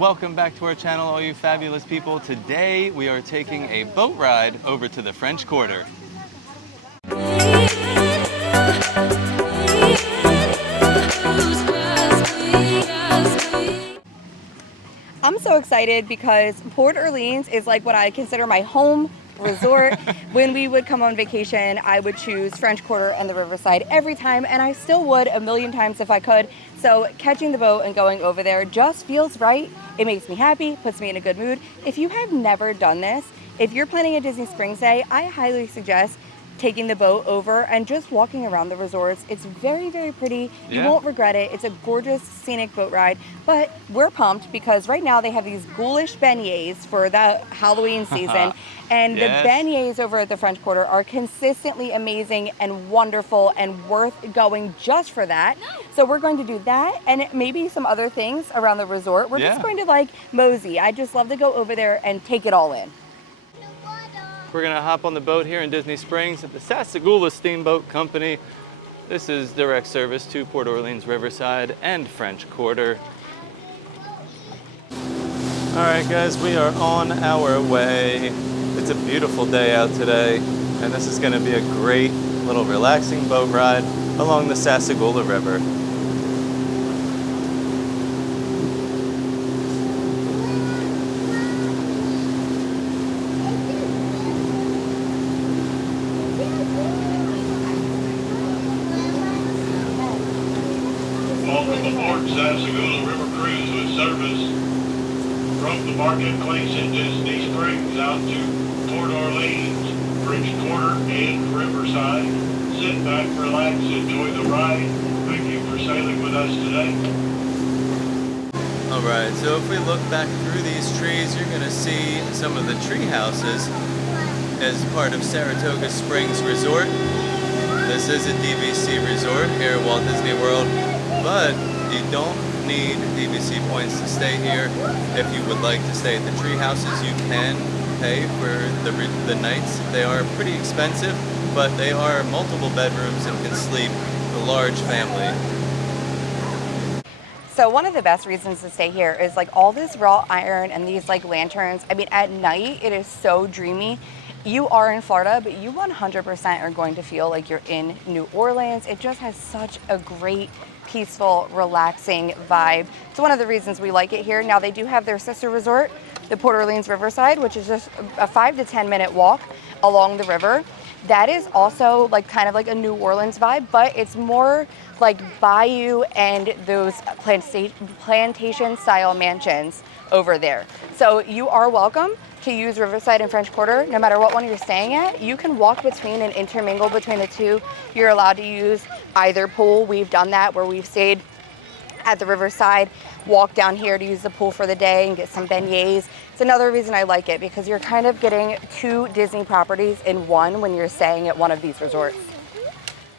Welcome back to our channel, all you fabulous people. Today we are taking a boat ride over to the French Quarter. I'm so excited because Port Orleans is like what I consider my home resort. When we would come on vacation, I would choose French Quarter and the Riverside every time, and I still would a million times if I could. So catching the boat and going over there just feels right. It makes me happy, puts me in a good mood. If you have never done this, if you're planning a Disney Springs day, I highly suggest taking the boat over and just walking around the resorts. It's very, very pretty. You won't regret it. It's a gorgeous scenic boat ride, but we're pumped because right now they have these Ghoulish Beignets for the Halloween season. And the beignets over at the French Quarter are consistently amazing and wonderful and worth going just for that. So we're going to do that and maybe some other things around the resort. We're just going to like mosey. I just love to go over there and take it all in. We're gonna hop on the boat here in Disney Springs at the Sassagoula Steamboat Company. This is direct service to Port Orleans Riverside and French Quarter. All right, guys, we are on our way. It's a beautiful day out today, and this is gonna be a great little relaxing boat ride along the Sassagoula River. Welcome aboard Sassagoula River Cruise with service from the marketplace in Disney Springs out to Port Orleans, French Quarter, and Riverside. Sit back, relax, enjoy the ride. Thank you for sailing with us today. All right, so if we look back through these trees, you're gonna see some of the tree houses as part of Saratoga Springs Resort. This is a DVC resort here at Walt Disney World, but you don't need DVC points to stay here. If you would like to stay at the tree houses, you can pay for the nights. They are pretty expensive, but they are multiple bedrooms and can sleep a large family. So one of the best reasons to stay here is like all this wrought iron and these like lanterns. I mean, at night it is so dreamy. You are in Florida, but you 100% are going to feel like you're in New Orleans. It just has such a great, peaceful, relaxing vibe. It's one of the reasons we like it here. Now they do have their sister resort, the Port Orleans Riverside, which is just a 5 to 10 minute walk along the river. That is also like kind of like a New Orleans vibe, but it's more like bayou and those plantation style mansions over there. So you are welcome to use Riverside and French Quarter no matter what one you're staying at. You can walk between and intermingle between the two. You're allowed to use either pool. We've done that where we've stayed at the Riverside, walk down here to use the pool for the day and get some beignets. It's another reason I like it because you're kind of getting two Disney properties in one when you're staying at one of these resorts.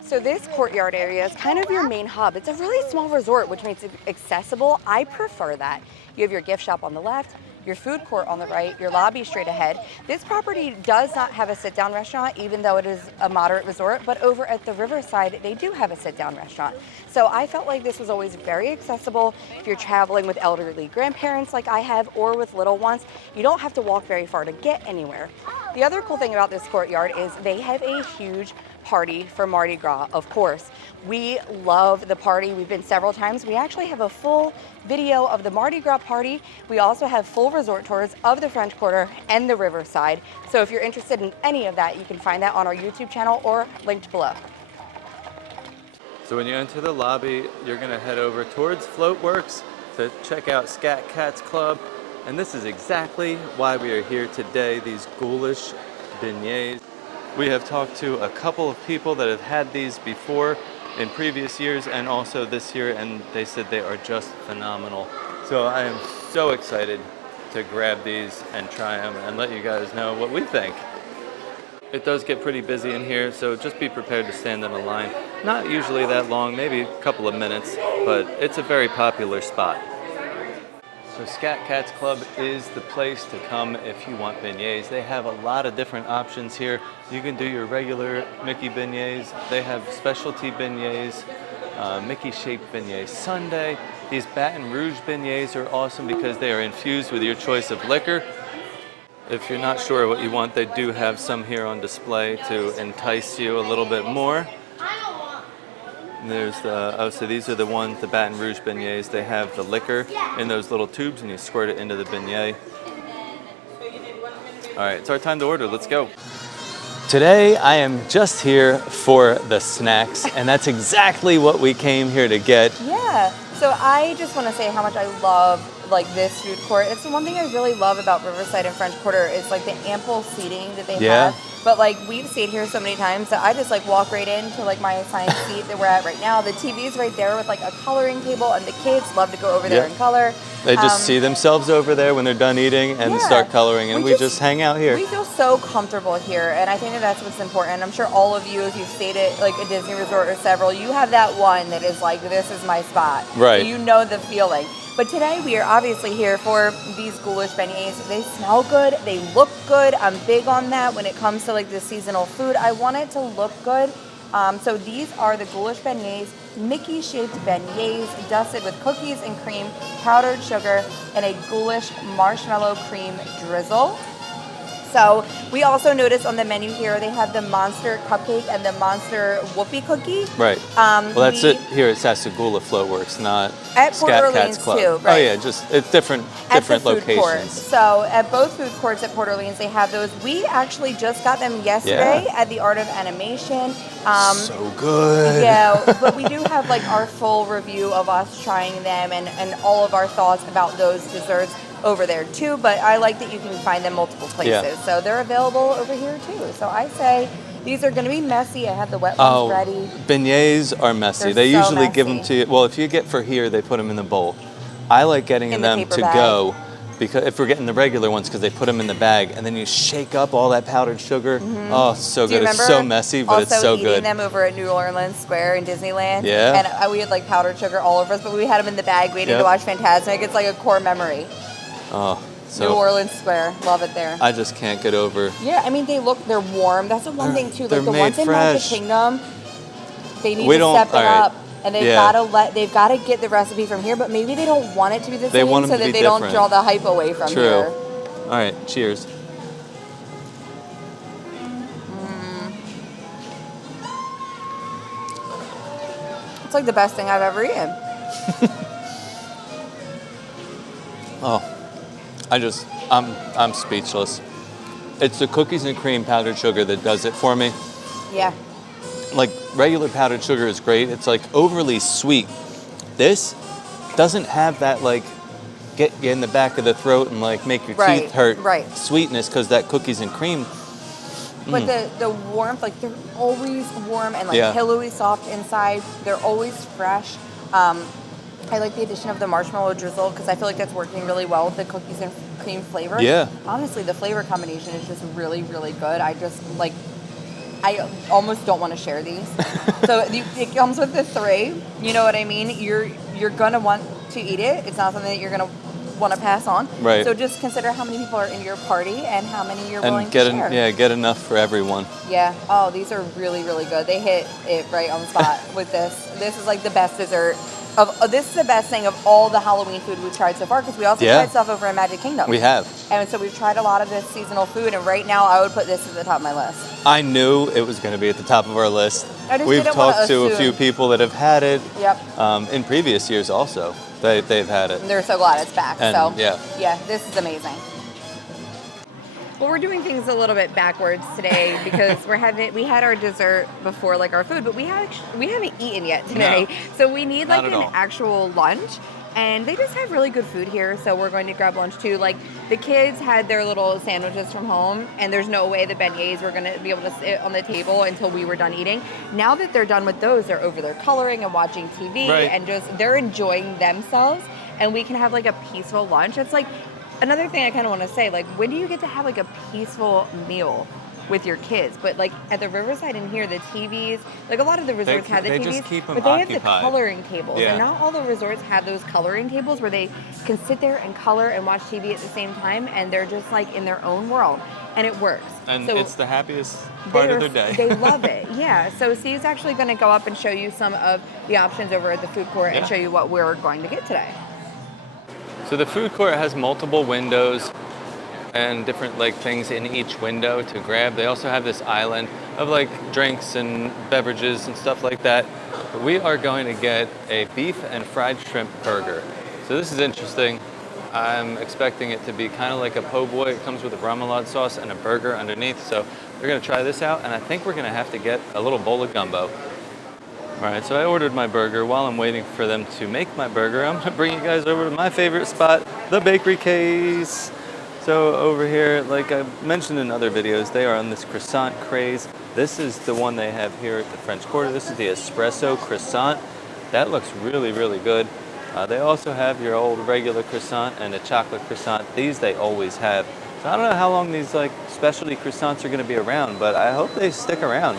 So this courtyard area is kind of your main hub. It's a really small resort, which makes it accessible. I prefer that. You have your gift shop on the left, your food court on the right, your lobby straight ahead. This property does not have a sit-down restaurant, even though it is a moderate resort, but over at the Riverside, they do have a sit-down restaurant. So I felt like this was always very accessible. If you're traveling with elderly grandparents like I have, or with little ones, you don't have to walk very far to get anywhere. The other cool thing about this courtyard is they have a huge party for Mardi Gras, of course. We love the party. We've been several times. We actually have a full video of the Mardi Gras party. We also have full resort tours of the French Quarter and the Riverside. So if you're interested in any of that, you can find that on our YouTube channel or linked below. So when you enter the lobby, you're gonna head over towards Floatworks to check out Scat Cat's Club. And this is exactly why we are here today, these Ghoulish Beignets. We have talked to a couple of people that have had these before in previous years and also this year, and they said they are just phenomenal. So I am so excited to grab these and try them and let you guys know what we think. It does get pretty busy in here, so just be prepared to stand in a line. Not usually that long, maybe a couple of minutes, but it's a very popular spot. So Scat Cat's Club is the place to come if you want beignets. They have a lot of different options here. You can do your regular Mickey beignets. They have specialty beignets, Mickey-shaped beignet sundae. These Baton Rouge beignets are awesome because they are infused with your choice of liquor. If you're not sure what you want, they do have some here on display to entice you a little bit more. There's the, oh, so these are the ones, the Baton Rouge beignets. They have the liquor in those little tubes and you squirt it into the beignet. All right, it's our time to order. Let's go. Today, I am just here for the snacks, and that's exactly what we came here to get. Yeah, so I just want to say how much I love like this food court. It's the one thing I really love about Riverside and French Quarter is like the ample seating that they have. But like we've stayed here so many times that I just like walk right into like my assigned seat that we're at right now. The TV's right there with like a coloring table, and the kids love to go over there and color. They just see themselves over there when they're done eating and start coloring, and we just hang out here. We feel so comfortable here, and I think that that's what's important. I'm sure all of you, if you've stayed at like a Disney resort or several, you have that one that is like, this is my spot. Right. So you know the feeling. But today we are obviously here for these Ghoulish Beignets. They smell good, they look good. I'm big on that when it comes to like the seasonal food. I want it to look good. So these are the Ghoulish Beignets, Mickey-shaped beignets dusted with cookies and cream, powdered sugar, and a ghoulish marshmallow cream drizzle. So we also noticed on the menu here, they have the Monster Cupcake and the Monster Whoopie Cookie. Right. Well, that's it here at Sassagoula Floatworks, not at Port Scat Orleans Club. too, right. Oh yeah, just it's different locations. Courts. So at both food courts at Port Orleans, they have those. We actually just got them yesterday at the Art of Animation. So good. Yeah, but we do have like our full review of us trying them and all of our thoughts about those desserts over there too, but I like that you can find them multiple places. So they're available over here too. So I say these are going to be messy. I have the wet ones ready. Beignets are messy. They usually give them to you. Well, if you get for here, they put them in the bowl. I like getting them to go because if we're getting the regular ones because they put them in the bag and then you shake up all that powdered sugar. Oh, so good. It's so messy, but it's so good. Also eating them over at New Orleans Square in Disneyland. Yeah. And we had like powdered sugar all over us, but we had them in the bag waiting to watch Fantasmic. It's like a core memory. Oh, so New Orleans Square, love it there. I just can't get over. Yeah, I mean they're warm. That's the one thing too. Like the ones in Magic Kingdom, they need to step it up, and they've got to get the recipe from here. But maybe they don't want it to be the same, so that they don't draw the hype away from here. All right, cheers. It's like the best thing I've ever eaten. Oh, I'm speechless. It's the cookies and cream powdered sugar that does it for me. Yeah. Like regular powdered sugar is great. It's like overly sweet. This doesn't have that like get you in the back of the throat and like make your teeth hurt sweetness because that cookies and cream. But the warmth, like they're always warm and like pillowy soft inside. They're always fresh. I like the addition of the marshmallow drizzle because I feel like that's working really well with the cookies and cream flavor. Yeah. Honestly, the flavor combination is just really, really good. I almost don't want to share these. So it comes with the 3. You know what I mean? You're gonna want to eat it. It's not something that you're gonna want to pass on. Right. So just consider how many people are in your party and how many you're willing to share. Get enough for everyone. Yeah. Oh, these are really, really good. They hit it right on the spot with this. This is like the best dessert. This is the best thing of all the Halloween food we've tried so far because we also tried stuff over in Magic Kingdom. We have. And so we've tried a lot of this seasonal food, and right now I would put this at the top of my list. I knew it was going to be at the top of our list. We've talked to a few people that have had it. Yep. In previous years also, they've had it. And they're so glad it's back. And, so yeah, this is amazing. Well, we're doing things a little bit backwards today because we had our dessert before like our food, but we haven't eaten yet today. No. So we need like an actual lunch. And they just have really good food here, so we're going to grab lunch too. Like the kids had their little sandwiches from home, and there's no way the beignets were going to be able to sit on the table until we were done eating. Now that they're done with those, they're over there coloring and watching TV, and just they're enjoying themselves, and we can have like a peaceful lunch. It's like another thing I kind of want to say, like when do you get to have like a peaceful meal with your kids. But like at the Riverside in here, the TVs, like a lot of the resorts have the they TVs, just keep 'em but they have the occupied. coloring tables. Yeah. And not all the resorts have those coloring tables where they can sit there and color and watch TV at the same time, and they're just like in their own world, and it works. And So it's the happiest part of their day. they love it, yeah. So Steve's actually going to go up and show you some of the options over at the food court and show you what we're going to get today. So the food court has multiple windows and different like things in each window to grab. They also have this island of like drinks and beverages and stuff like that. But we are going to get a beef and fried shrimp burger. So this is interesting. I'm expecting it to be kind of like a po' boy. It comes with a remoulade sauce and a burger underneath. So we're gonna try this out, and I think we're gonna have to get a little bowl of gumbo. All right, so I ordered my burger. While I'm waiting for them to make my burger, I'm gonna bring you guys over to my favorite spot, the bakery case. So over here, like I mentioned in other videos, they are on this croissant craze. This is the one they have here at the French Quarter. This is the espresso croissant. That looks really, really good. They also have your old regular croissant and a chocolate croissant. These they always have. So I don't know how long these like specialty croissants are gonna be around, but I hope they stick around.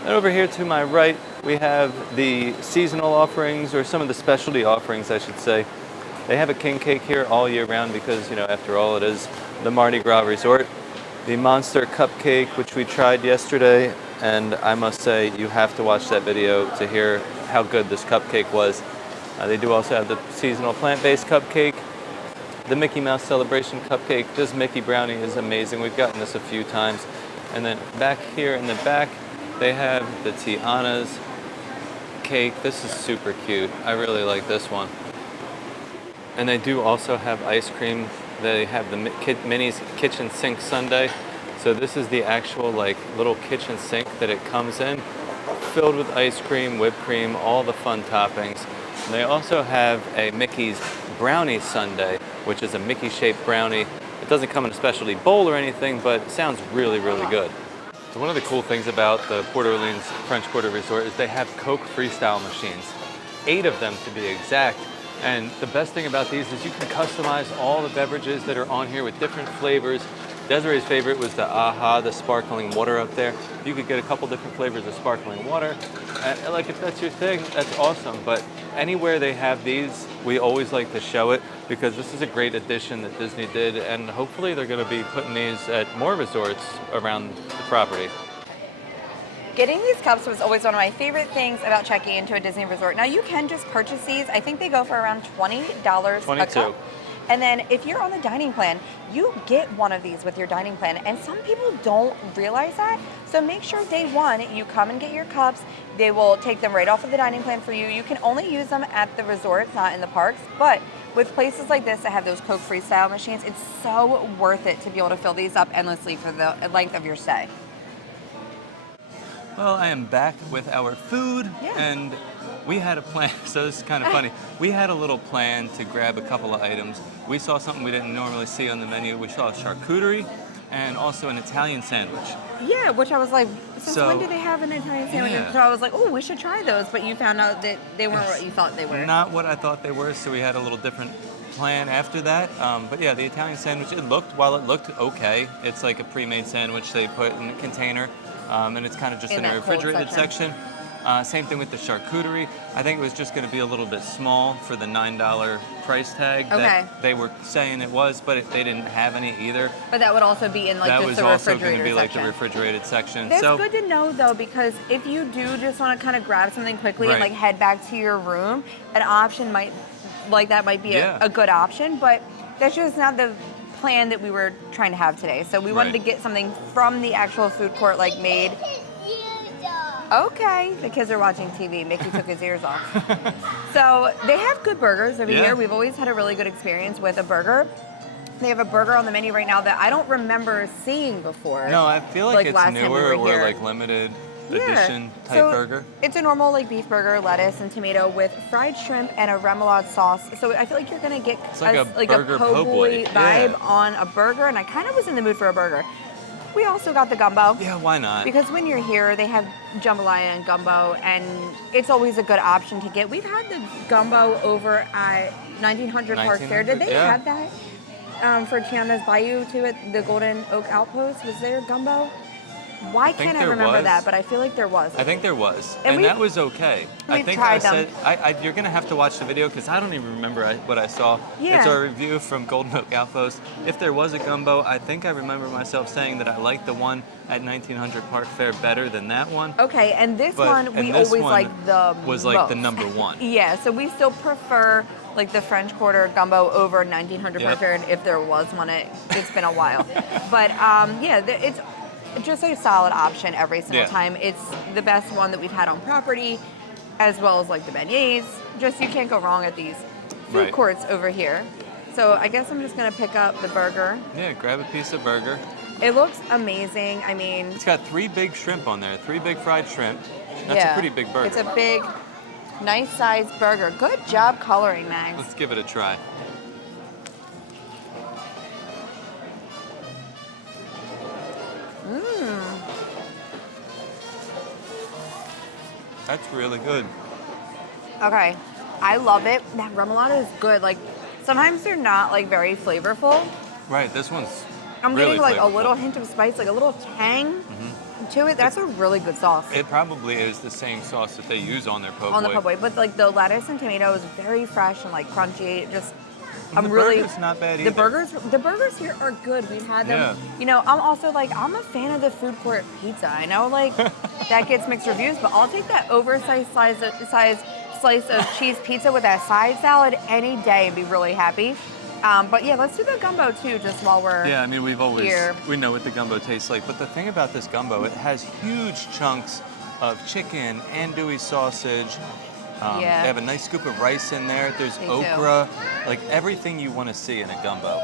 And over here to my right, we have the seasonal offerings, or some of the specialty offerings, I should say. They have a king cake here all year round because, you know, after all, it is the Mardi Gras resort. The monster cupcake, which we tried yesterday, and I must say, you have to watch that video to hear how good this cupcake was. They do also have the seasonal plant-based cupcake, the Mickey Mouse Celebration cupcake. This Mickey brownie is amazing. We've gotten this a few times. And then back here in the back, they have the Tiana's cake. This is super cute. I really like this one. And they do also have ice cream. They have the Minnie's Kitchen Sink Sundae. So this is the actual like little kitchen sink that it comes in, filled with ice cream, whipped cream, all the fun toppings. And they also have a Mickey's Brownie Sundae, which is a Mickey-shaped brownie. It doesn't come in a specialty bowl or anything, but it sounds really, really good. So one of the cool things about the Port Orleans French Quarter Resort is they have Coke freestyle machines, 8 of them to be exact. And the best thing about these is you can customize all the beverages that are on here with different flavors. Desiree's favorite was the AHA, the sparkling water up there. You could get a couple different flavors of sparkling water. And like if that's your thing, that's awesome. But anywhere they have these, we always like to show it because this is a great addition that Disney did. And hopefully they're gonna be putting these at more resorts around the property. Getting these cups was always one of my favorite things about checking into a Disney resort. Now you can just purchase these. I think they go for around $20 a cup. And then if you're on the dining plan, you get one of these with your dining plan. And some people don't realize that. So make sure day one, you come and get your cups. They will take them right off of the dining plan for you. You can only use them at the resorts, not in the parks. But with places like this that have those Coke freestyle machines, it's so worth it to be able to fill these up endlessly for the length of your stay. Well, I am back with our food, and we had a plan, so this is kind of funny. We had a little plan to grab a couple of items. We saw something we didn't normally see on the menu. We saw a charcuterie and also an Italian sandwich. Yeah, which I was like, since when do they have an Italian sandwich? Yeah. So I was like, oh, we should try those, but you found out that they weren't what you thought they were. Not what I thought they were, so we had a little different plan after that. But yeah, the Italian sandwich, it looked okay. It's like a pre-made sandwich they put in a container. And it's kind of just in a refrigerated section. Same thing with the charcuterie. I think it was just going to be a little bit small for the $9 price tag that they were saying it was, but they didn't have any either. But that would also be in like that just was the also refrigerator going to be like section. the refrigerated section. That's so good to know though, because if you do just want to kind of grab something quickly and like head back to your room, an option might be a good option, but that's just not the plan that we were trying to have today. So we wanted to get something from the actual food court, like made. Okay, the kids are watching TV. Mickey took his ears off. So they have good burgers over here. We've always had a really good experience with a burger. They have a burger on the menu right now that I don't remember seeing before. No, I feel like it's newer or like limited edition type burger. It's a normal like beef burger, lettuce and tomato with fried shrimp and a remoulade sauce. So I feel like you're gonna get a po' boy vibe on a burger, and I kind of was in the mood for a burger. We also got the gumbo. Yeah, why not? Because when you're here, they have jambalaya and gumbo, and it's always a good option to get. We've had the gumbo over at 1900 Park Fair. Did they have that? for Tiana's Bayou too at the Golden Oak Outpost? Was there gumbo? Why can't I remember that? But I feel like there was. I think there was, And and that was okay. I think tried I them. said, you're gonna have to watch the video because I don't even remember what I saw. Yeah. It's our review from Golden Oak Outpost. If there was a gumbo, I think I remember myself saying that I liked the one at 1900 Park Fair better than that one. Okay, and this one we this always one like the was like the most. number one. Yeah, so we still prefer like the French Quarter gumbo over 1900 Park Fair, and if there was one, it's been a while. But yeah, it's just a solid option every single time. It's the best one that we've had on property, as well as like the beignets. Just you can't go wrong at these food courts over here. So I guess I'm just gonna pick up the burger. Yeah, grab a piece of burger. It looks amazing. I mean, it's got 3 big shrimp on there, 3 big fried shrimp. That's a pretty big burger. It's a big, nice sized burger. Good job coloring, Mags. Let's give it a try. That's really good. Okay, I love it. That remoulade is good. Like, sometimes they're not like very flavorful. Right, this one's I'm really getting like flavorful. a little hint of spice, like a little tang to it. That's a really good sauce. It probably is the same sauce that they use on their po' boy. On the po' boy, but like the lettuce and tomato is very fresh and like crunchy. It just, And the burger's not bad either. The burgers here are good. We've had them. Yeah. You know, I'm also like, I'm a fan of the food court pizza. I know like that gets mixed reviews, but I'll take that oversized slice of cheese pizza with that side salad any day and be really happy. But yeah, let's do the gumbo too, just while we're Yeah, I mean, here. we know what the gumbo tastes like, but the thing about this gumbo, it has huge chunks of chicken, andouille sausage. They have a nice scoop of rice in there. There's okra, like everything you want to see in a gumbo.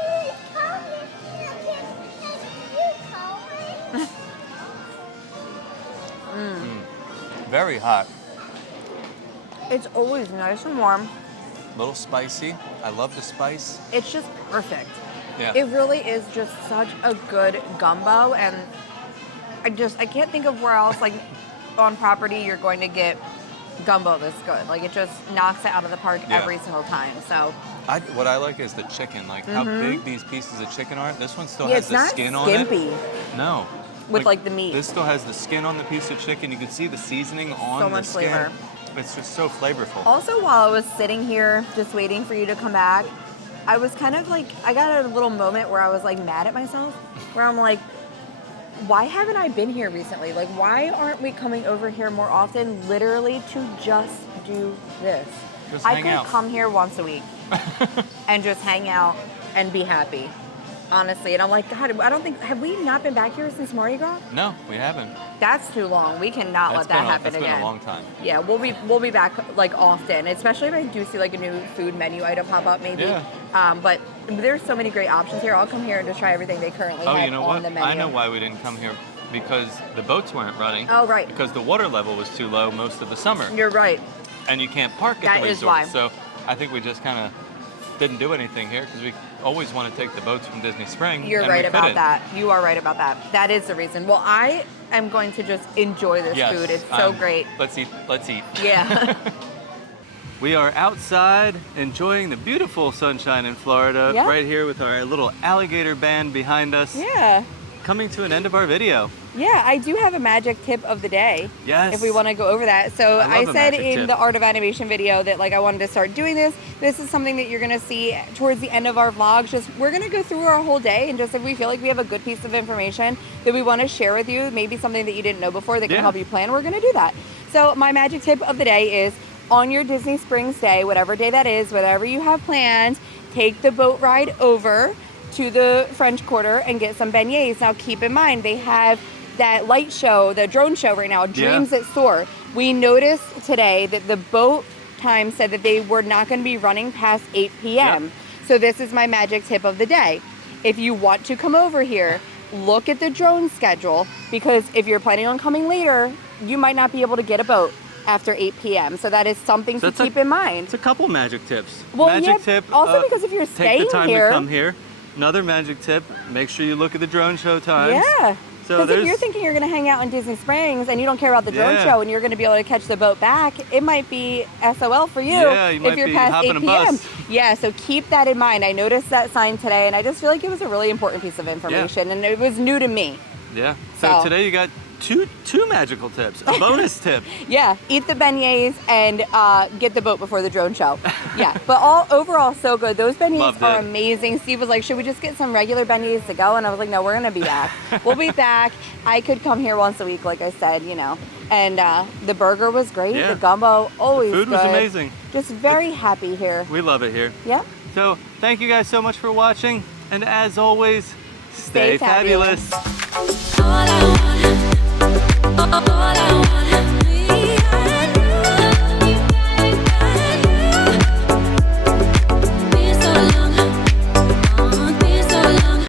Very hot. It's always nice and warm. A little spicy. I love the spice. It's just perfect. Yeah. It really is just such a good gumbo, and I can't think of where else like on property you're going to get gumbo this good. Like it just knocks it out of the park every single time. So what I like is the chicken, like how big these pieces of chicken are. This one still yeah, has it's the not skin on skimpy it. No. with like the meat. This still has the skin on the piece of chicken. You can see the seasoning on So the much skin. flavor. It's just so flavorful. Also, while I was sitting here just waiting for you to come back, I was kind of like, I got a little moment where I was like mad at myself, where I'm like, why haven't I been here recently? Like, why aren't we coming over here more often, literally to just do this? Just I hang could out. come here once a week and just hang out and be happy, honestly. And I'm like, God, I don't think, have we not been back here since Mardi Gras? No, we haven't. That's too long. We cannot let that happen It's again. been a long time. Yeah, we'll be back like often, especially if I do see like a new food menu item pop up maybe. Yeah. But there's so many great options here. I'll come here and just try everything they currently have Oh, you know on what? the menu. I know why we didn't come here. Because the boats weren't running. Oh, right. Because the water level was too low most of the summer. You're right. And you can't park at That the is resort. why. So I think we just kind of didn't do anything here because we always want to take the boats from Disney Springs. You're and right we about couldn't. that. You are right about that. That is the reason. Well, I am going to just enjoy this Yes, food. It's so great. Let's eat. Let's eat. Yeah. We are outside enjoying the beautiful sunshine in Florida. Yep. Right here with our little alligator band behind us. Yeah. Coming to an end of our video. Yeah, I do have a magic tip of the day. Yes. If we want to go over that. So I love I a said magic in tip. the Art of Animation video that like I wanted to start doing this. This is something that you're going to see towards the end of our vlogs. Just we're going to go through our whole day, and just if we feel like we have a good piece of information that we want to share with you, maybe something that you didn't know before that can help you plan, we're going to do that. So my magic tip of the day is on your Disney Springs day, whatever day that is, whatever you have planned, take the boat ride over to the French Quarter and get some beignets. Now keep in mind, they have that light show, the drone show right now, Dreams at Soar. We noticed today that the boat time said that they were not going to be running past 8 p.m. Yep. So this is my magic tip of the day. If you want to come over here, look at the drone schedule, because if you're planning on coming later, you might not be able to get a boat after 8 p.m. So that is something to keep in mind. It's a couple magic tips. Well, magic tip. Also, because if you're take staying the time here, to come here. Another magic tip, make sure you look at the drone show times. Yeah. So Because if you're thinking you're going to hang out in Disney Springs and you don't care about the drone show and you're going to be able to catch the boat back, it might be SOL for you, Yeah, you if might you're be past hopping 8 a p.m. bus. Yeah, so keep that in mind. I noticed that sign today, and I just feel like it was a really important piece of information, and it was new to me. Yeah. So today you got two magical tips, a bonus tip. Yeah, eat the beignets and get the boat before the drone show. Yeah, but overall so good. Those beignets are amazing. Steve was like, should we just get some regular beignets to go? And I was like, no, we're gonna be back. We'll be back. I could come here once a week, like I said, you know. And the burger was great. Yeah. The gumbo, always Food good. was amazing. Just very happy here. We love it here. Yep. So thank you guys so much for watching. And as always, stay Stay fabulous. fabulous. All I want